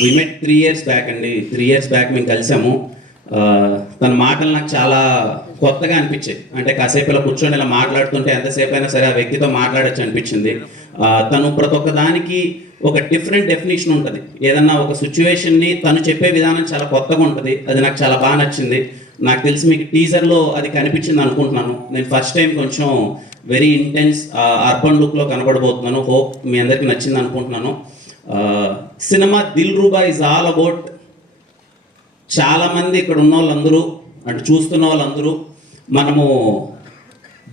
వి మెట్ 3 years back అండి. 3 years back మేము కలిసాము. తన మాటలు నాకు చాలా కొత్తగా అనిపించాయి. అంటే కాసేపు ఇలా కూర్చొని ఇలా మాట్లాడుతుంటే ఎంతసేపు అయినా సరే ఆ వ్యక్తితో మాట్లాడచ్చు అనిపించింది. తను ప్రతి ఒక్క దానికి ఒక డిఫరెంట్ డెఫినేషన్ ఉంటుంది. ఏదన్నా ఒక సిచ్యువేషన్ని తను చెప్పే విధానం చాలా కొత్తగా ఉంటుంది. అది నాకు చాలా బాగా నచ్చింది. నాకు తెలిసి మీకు టీజర్లో అది కనిపించింది అనుకుంటున్నాను. నేను ఫస్ట్ టైం కొంచెం వెరీ ఇంటెన్స్ అర్బన్ లుక్లో కనబడబోతున్నాను. హోప్ మీ అందరికీ నచ్చింది అనుకుంటున్నాను. Cinema Dil Ruba is all about చాలామంది ఇక్కడ ఉన్న వాళ్ళందరూ అంటే చూస్తున్న వాళ్ళందరూ మనము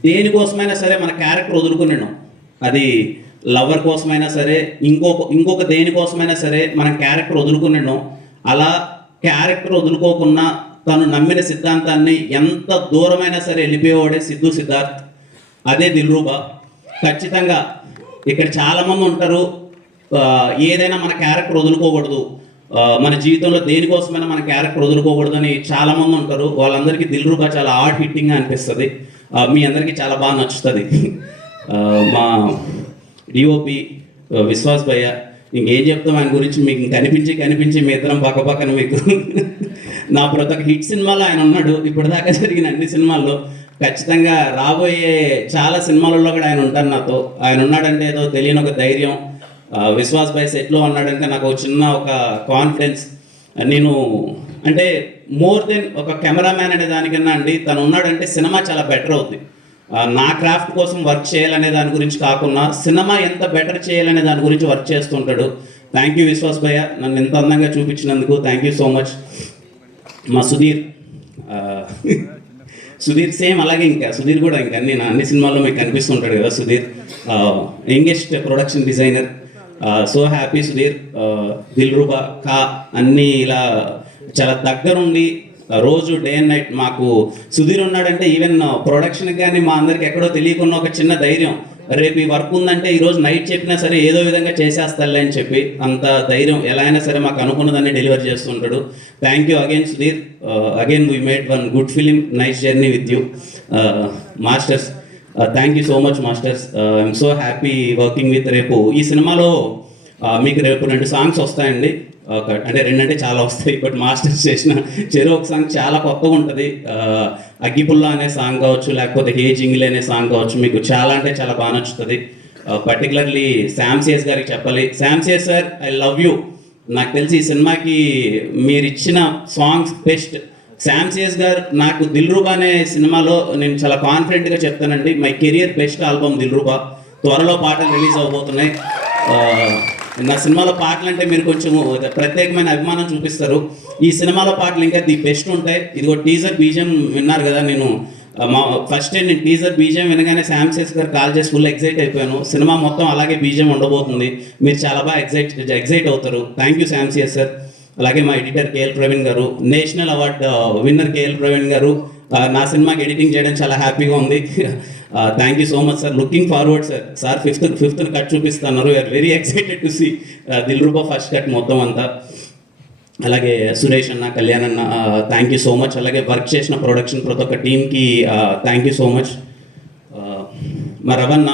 దేనికోసమైనా సరే మన క్యారెక్టర్ వదులుకున్నాం. అది లవర్ కోసమైనా సరే ఇంకొక దేనికోసమైనా సరే మనం క్యారెక్టర్ వదులుకున్నాం. అలా క్యారెక్టర్ వదులుకోకుండా తను నమ్మిన సిద్ధాంతాన్ని ఎంత దూరమైనా సరే వెళ్ళిపోయేవాడే సిద్ధు సిద్ధార్థ్. అదే దిల్రూబా. ఖచ్చితంగా ఇక్కడ చాలామంది ఉంటారు, ఏదైనా మన క్యారెక్టర్ వదులుకోకూడదు, మన జీవితంలో దేనికోసమైనా మన క్యారెక్టర్ వదులుకోకూడదు అని చాలామంది ఉంటారు. వాళ్ళందరికీ దిల్రూబా చాలా హార్ట్ హిట్టింగ్గా అనిపిస్తుంది. మీ అందరికీ చాలా బాగా నచ్చుతుంది. మా డిఓపి విశ్వాస్ భయ్య ఇంకేం చెప్తాం ఆయన గురించి, మీకు కనిపించి మీ ఇద్దరం పక్కన మీకు నా ప్రతి ఒక్క హిట్ సినిమాలో ఆయన ఉన్నాడు. ఇప్పటిదాకా జరిగిన అన్ని సినిమాల్లో ఖచ్చితంగా రాబోయే చాలా సినిమాలలో కూడా ఆయన ఉంటారు నాతో. ఆయన ఉన్నాడంటే ఏదో తెలియని ఒక ధైర్యం. విశ్వాస్ భాయ్ సెట్లో ఉన్నాడంటే నాకు చిన్న ఒక కాన్ఫిడెన్స్. నేను అంటే మోర్ దెన్ ఒక కెమెరామ్యాన్ అనే దానికన్నా అండి, తను ఉన్నాడంటే సినిమా చాలా బెటర్ అవుతుంది. నా క్రాఫ్ట్ కోసం వర్క్ చేయాలనే దాని గురించి కాకుండా సినిమా ఎంత బెటర్ చేయాలనే దాని గురించి వర్క్ చేస్తుంటాడు. థ్యాంక్ యూ విశ్వాస్ భయ్య, నన్ను ఎంత అందంగా చూపించినందుకు థ్యాంక్ యూ సో మచ్. మా సుధీర్ సేమ్ అలాగే, ఇంకా సుధీర్ కూడా ఇంకా అన్ని సినిమాల్లో మీకు కనిపిస్తుంటాడు కదా. Sudheer youngest production designer. So happy Sudheer. Dilruba కా అన్నీ ఇలా చాలా దగ్గరుండి రోజు డే అండ్ నైట్ మాకు సుధీర్ ఉన్నాడంటే ఈవెన్ ప్రొడక్షన్కి కానీ మా అందరికి ఎక్కడో తెలియకుండా ఒక చిన్న ధైర్యం, రేపు ఈ వర్క్ ఉందంటే ఈరోజు నైట్ చెప్పినా సరే ఏదో విధంగా చేసేస్తాలే అని చెప్పి అంత ధైర్యం ఎలా అయినా సరే మాకు అనుకున్నదాన్ని డెలివర్ చేస్తుంటాడు. Thank you again Sudheer. Again we made one good film, nice journey with you masters. Thank you so much masters. I'm so happy working with. రేపు ఈ సినిమాలో మీకు రేపు 2 సాంగ్స్ వస్తాయండి. అంటే 2 అంటే చాలా వస్తాయి, బట్ మాస్టర్స్ చేసిన ఒక సాంగ్ చాలా కొత్తగా ఉంటుంది. అగ్గిపుల్ల అనే సాంగ్ కావచ్చు, లేకపోతే హే జింగిల్ అనే సాంగ్ కావచ్చు, మీకు చాలా అంటే చాలా బాగా నచ్చుతుంది. పర్టికులర్లీ శామ్సియస్ గారికి చెప్పాలి. శామ్సియస్ సార్, ఐ లవ్ యూ. నాకు తెలిసి ఈ సినిమాకి మీరు ఇచ్చిన సాంగ్స్ బెస్ట్. శామ్సియస్ గారు నాకు దిల్రూబా అనే సినిమాలో నేను చాలా కాన్ఫిడెంట్గా చెప్తానండి, my career best album Dilruba. త్వరలో పాటలు రిలీజ్ అవబోతున్నాయి. నా సినిమాలో పాటలు అంటే మీరు కొంచెం ప్రత్యేకమైన అభిమానం చూపిస్తారు. ఈ సినిమాలో పాటలు ఇంకా ది బెస్ట్ ఉంటాయి. ఇదిగో టీజర్ బీజం విన్నారు కదా. నేను ఫస్ట్ నేను టీజర్ బీజం వినగానే శామ్సియస్ గారు కాల్ చేసి ఫుల్ ఎగ్జైట్ అయిపోయాను. సినిమా మొత్తం అలాగే బీజం ఉండబోతుంది. మీరు చాలా బాగా ఎగ్జైట్ అవుతారు. థ్యాంక్ యూ శామ్సియస్ సార్. అలాగే మా ఎడిటర్ కేఎల్ ప్రవీణ్ గారు, national award winner KL Praveen గారు, నా సినిమాకి ఎడిటింగ్ చేయడం చాలా హ్యాపీగా ఉంది. Thank you so much sir. Looking forward sir. Sir fifth cut చూపిస్తున్నారు. We're very excited to see Dilruba first cut మొత్తం అంతా. అలాగే సురేష్ అన్న, కళ్యాణ్ అన్న, థ్యాంక్ యూ సో మచ్. అలాగే వర్క్ చేసిన ప్రొడక్షన్ ప్రతి ఒక్క టీమ్కి థ్యాంక్ యూ సో మచ్. మా రవణ,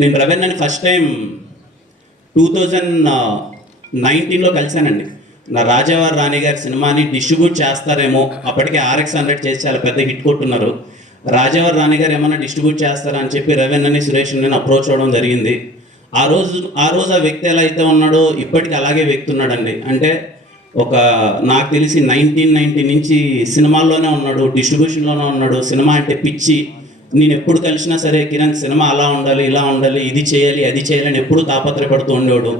నేను రవణని ఫస్ట్ టైం 2019లో కలిశానండి. నా రాజావారి రాణి గారి సినిమాని డిస్ట్రిబ్యూట్ చేస్తారేమో, అప్పటికే RX100 చేసి చాలా పెద్ద హిట్ కొట్టున్నారు. రాజావారి రాణి గారు ఏమన్నా డిస్ట్రిబ్యూట్ చేస్తారా అని చెప్పి రవీణని సురేష్ నేను అప్రోచ్ అవ్వడం జరిగింది. ఆ రోజు ఆ వ్యక్తి ఎలా అయితే ఉన్నాడో ఇప్పటికీ అలాగే వ్యక్తి ఉన్నాడండి. అంటే నాకు తెలిసి 1990 నుంచి సినిమాల్లోనే ఉన్నాడు, డిస్ట్రిబ్యూషన్లోనే ఉన్నాడు. సినిమా అంటే పిచ్చి. నేను ఎప్పుడు కలిసినా సరే కిరణ్ సినిమా అలా ఉండాలి, ఇలా ఉండాలి, ఇది చేయాలి, అది చేయాలి అని ఎప్పుడు తాపత్రయపడుతూ ఉండేవాడు.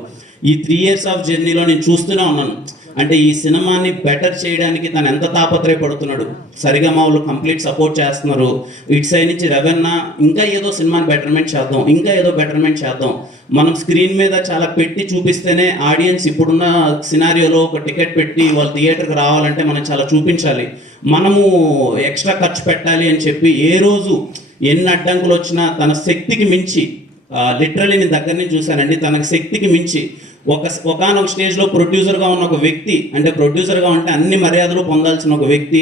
ఈ 3 years ఆఫ్ జర్నీలో నేను చూస్తూనే ఉన్నాను. అంటే ఈ సినిమాని బెటర్ చేయడానికి తను ఎంత తాపత్రయపడుతున్నాడు. సరిగమలు కంప్లీట్ సపోర్ట్ చేస్తున్నారు. ఇటు సైడ్ నుంచి రవణ ఇంకా ఏదో సినిమాని బెటర్మెంట్ చేద్దాం. మనం స్క్రీన్ మీద చాలా పెట్టి చూపిస్తేనే ఆడియన్స్ ఇప్పుడున్న సినారియోలో ఒక టికెట్ పెట్టి వాళ్ళ థియేటర్కి రావాలంటే మనం చాలా చూపించాలి. మనము ఎక్స్ట్రా ఖర్చు పెట్టాలి అని చెప్పి ఏ రోజు ఎన్ని అడ్డంకులు వచ్చినా తన శక్తికి మించి, లిటరలీ నేను దగ్గర నుంచి చూశానండి, తనకు శక్తికి మించి ఒకనొక స్టేజ్లో ప్రొడ్యూసర్గా ఉన్న ఒక వ్యక్తి, అంటే ప్రొడ్యూసర్గా ఉంటే అన్ని మర్యాదలు పొందాల్సిన ఒక వ్యక్తి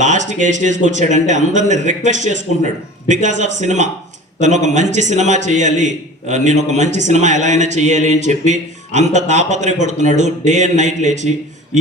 లాస్ట్కి ఏ స్టేజ్కి వచ్చాడంటే అందరిని రిక్వెస్ట్ చేసుకుంటున్నాడు. బికాస్ ఆఫ్ సినిమా, తను ఒక మంచి సినిమా చేయాలి, నేను ఒక మంచి సినిమా ఎలా అయినా చేయాలి అని చెప్పి అంత తాపత్రయపడుతున్నాడు డే అండ్ నైట్ లేచి. ఈ